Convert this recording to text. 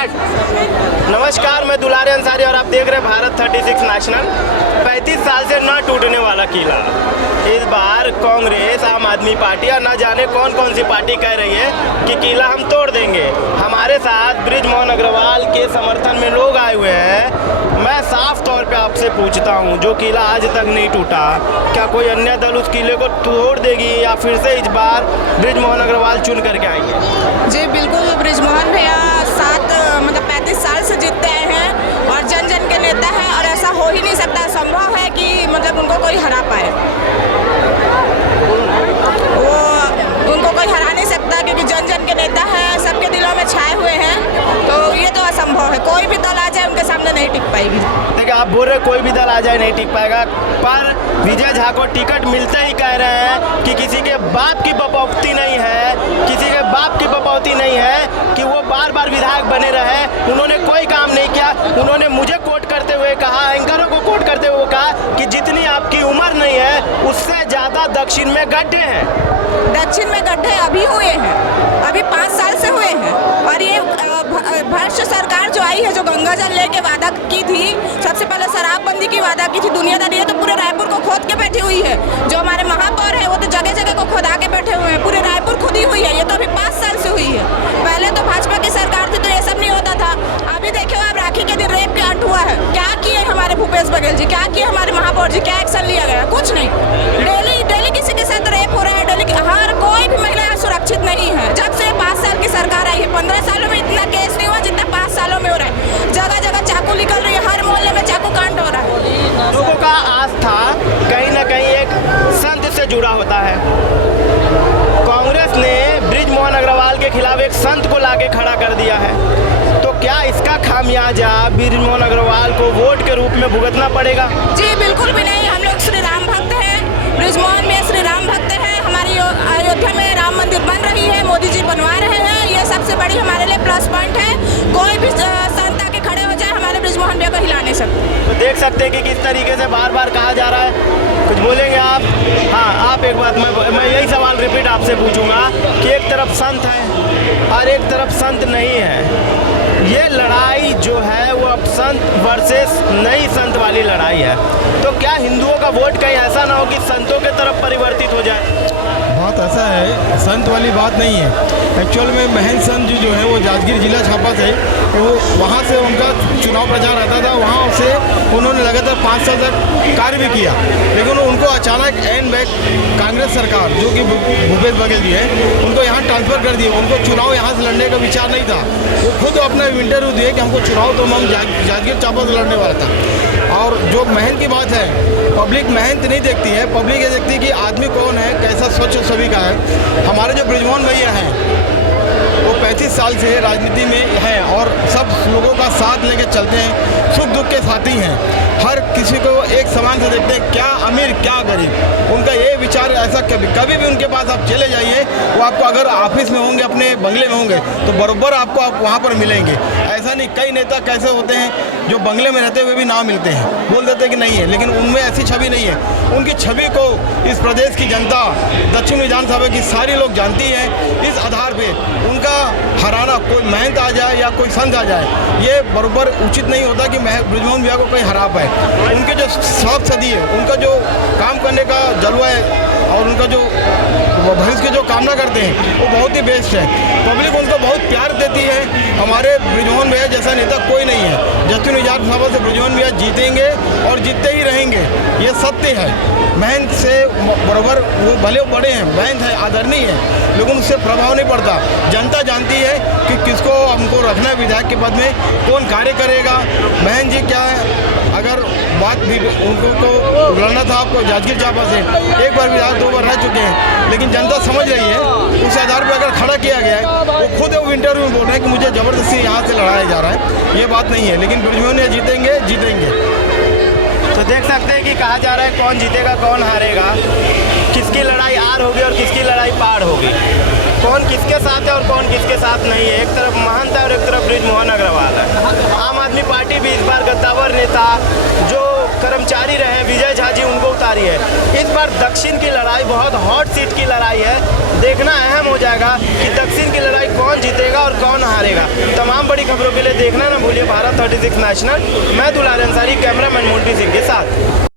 नमस्कार, मैं दुलारे अंसारी और आप देख रहे हैं भारत 36 नेशनल। 35 साल से ना टूटने वाला किला। इस बार कांग्रेस, आम आदमी पार्टी और ना जाने कौन कौन सी पार्टी कह रही है कि किला हम तोड़ देंगे। हमारे साथ बृजमोहन अग्रवाल के समर्थन में लोग आए हुए हैं। मैं साफ तौर पे आपसे पूछता हूं, जो किला आज तक नहीं टूटा, क्या कोई अन्य दल उस किले को तोड़ देगी या फिर से इस बार बृजमोहन अग्रवाल चुन करके आएंगे? जी बिल्कुल, बृजमोहन भैया 35 साल से जीतते आए हैं और जन जन के नेता हैं और ऐसा हो ही नहीं सकता, संभव है कि उनको कोई हरा पाए। वो उनको कोई हरा नहीं सकता क्योंकि जन जन के नेता हैं, सबके दिलों में छाए हुए हैं, तो ये तो असंभव है। कोई भी दल आ जाए उनके सामने नहीं टिक पाएगी। देखिए, आप बोल रहे कोई भी दल आ जाए नहीं टिक पाएगा, पर विजय झा को टिकट मिलते ही कह रहे हैं कि किसी के बाप की बपौती नहीं है, किसी के बाप की बपौती नहीं है कि वो बार बार विधायक बने रहे। उन्होंने कोई काम नहीं किया। उन्होंने मुझे कोट करते हुए कहा, एंकरों को कोट करते हुए कहा कि जितनी आपकी उम्र नहीं है उससे ज़्यादा दक्षिण में गड्ढे हैं। दक्षिण में गड्ढे अभी हुए हैं, अभी 5 साल से हुए हैं। और ये भ्रष्ट सरकार जो आई है, जो गंगा जल लेके वादा की थी, सबसे पहले शराबबंदी की वादा की थी, दुनियादारी है तो पूरे रायपुर को खोद के बैठी हुई है। जो हमारे महापौर है वो तो जगह जगह को खोदा के बैठे हुए हैं, पूरे रायपुर खुदी हुई है। ये तो अभी 5 साल से हुई है। पहले तो भाजपा की सरकार थी तो ये सब नहीं होता था। अभी देखिए, आप राखी के दिन रेप कांड हुआ है, क्या किए हमारे भूपेश बघेल जी, क्या किए हमारे महापौर जी, क्या एक्शन लिया गया? कुछ नहीं। डेली किसी के साथ रेप हो रहा है, डेली हर कोई भी महिला सुरक्षित नहीं है। जब से 5 साल की सरकार आई है, 15 सालों में इतना केस नहीं हुआ जितना 5 सालों में हो रहा है। जगह जगह चाकू निकल रही है, हर मोहल्ले में चाकू कांड हो रहा है। लोगों का आस्था कहीं ना कहीं एक संत से जुड़ा होता है। कांग्रेस ने बृजमोहन अग्रवाल के खिलाफ एक संत को लाके खड़ा कर दिया है, तो क्या इसका खामियाजा बृजमोहन अग्रवाल को वोट के रूप में भुगतना पड़ेगा? जी बिल्कुल भी नहीं। हम लोग श्री राम भक्त हैं, बृजमोहन में श्री राम भक्त हैं। हमारी अयोध्या में राम मंदिर बन रही है, मोदी जी बनवा रहे हैं। ये सबसे बड़ी हमारे लिए प्लस पॉइंट है। कोई भी संत आके खड़े हो जाए, हमारे बृजमोहन भैया को हिला नहीं सकते। तो देख सकते हैं कि किस तरीके से बार बार कहा जा रहा है। कुछ बोलेंगे आप? हाँ, आप एक बात, मैं यही सवाल रिपीट आपसे पूछूंगा कि एक तरफ संत है और एक तरफ संत नहीं है। ये लड़ाई जो है वो अब संत वर्सेस नई संत वाली लड़ाई है, तो क्या हिंदुओं का वोट कहीं ऐसा ना हो कि संतों के तरफ परिवर्तित हो जाए? बात ऐसा है, संत वाली बात नहीं है। एक्चुअल में महंत संत जी जो है वो जांजगीर जिला छापा से, वो वहाँ से उनका चुनाव प्रचार आता था, वहाँ से उन्होंने लगातार 5 साल तक कार्य भी किया। लेकिन उनको अचानक एंड बैक कांग्रेस सरकार, जो कि भूपेश बघेल जी है, उनको यहाँ ट्रांसफ़र कर दिए। उनको चुनाव यहाँ से लड़ने का विचार नहीं था। वो खुद अपना इंटरव्यू दिए कि हमको चुनाव तो हम जांजगीर चांपा से लड़ने वाला था। और जो महंत की बात है, पब्लिक महंत नहीं देखती है, पब्लिक ये देखती है कि आदमी कौन है, कैसा स्वच्छ सभी का है। हमारे जो बृजमोहन भैया हैं वो 35 साल से राजनीति में हैं और सब लोगों का साथ लेके चलते हैं, सुख दुख के साथी हैं। हर किसी को एक समान से देखते हैं, क्या अमीर क्या गरीब। उनका ये विचार ऐसा कभी भी उनके पास आप चले जाइए, वो आपको अगर ऑफिस में होंगे, अपने बंगले में होंगे, तो बराबर आपको आप वहाँ पर मिलेंगे। ऐसा नहीं, कई नेता कैसे होते हैं जो बंगले में रहते हुए भी ना मिलते हैं, बोल देते हैं कि नहीं है, लेकिन उनमें ऐसी छवि नहीं है। उनकी छवि को इस प्रदेश की जनता, दक्षिण विधानसभा की सारी लोग जानती है। इस आधार पर उनका हराना, कोई महंत आ जाए या कोई संत आ जाए, ये बराबर उचित नहीं होता कि बृजमोहन भैया को कोई हरा पाए। उनके जो साफ सदी है, उनका जो काम करने का जलवा है और उनका जो भविष्य की जो कामना करते हैं वो बहुत ही बेस्ट है। पब्लिक उनको बहुत प्यार देती है। हमारे बृजमोहन भैया जैसा नेता कोई नहीं है। दक्षिण विधानसभा से बृजमोहन भैया जीतेंगे और जीतते ही रहेंगे, ये सत्य है। महंत से बराबर, वो भले बड़े हैं, महंत है, आदरणीय है, लेकिन उससे प्रभाव नहीं पड़ता। जनता जानती है कि किसको हमको रखना है विधायक के पद में, कौन कार्य करेगा। महंत जी क्या है, अगर बात भी उनको लड़ना था आपको जांजगीर चांपा से, एक बार विधायक 2 बार रह चुके हैं, लेकिन जनता समझ रही है। उस आधार पर अगर खड़ा किया गया है, वो खुद वो इंटरव्यू में बोल रहे हैं कि मुझे ज़बरदस्ती यहाँ से लड़ाया जा रहा है, ये बात नहीं है। लेकिन बृजमोहन जीतेंगे, जीतेंगे। तो देख सकते हैं कि कहा जा रहा है कौन जीतेगा कौन हारेगा, किसकी लड़ाई आर होगी और किसकी लड़ाई पार होगी, कौन किसके साथ है और कौन किसके साथ नहीं है। एक तरफ महंत है और एक तरफ बृजमोहन अग्रवाल है। आम आदमी पार्टी भी इस बार गद्दावर नेता जो कर्मचारी रहे विजय झा जी, उनको उतारी है। इस बार दक्षिण की लड़ाई बहुत हॉट सीट की लड़ाई है। देखना अहम हो जाएगा कि दक्षिण की लड़ाई कौन जीतेगा जीतेगा और कौन हारेगा। तमाम बड़ी खबरों के लिए देखना ना भूलिए भारत 36 नेशनल। मैं दुलारे अंसारी, कैमरामैन मोंटी सिंह के साथ।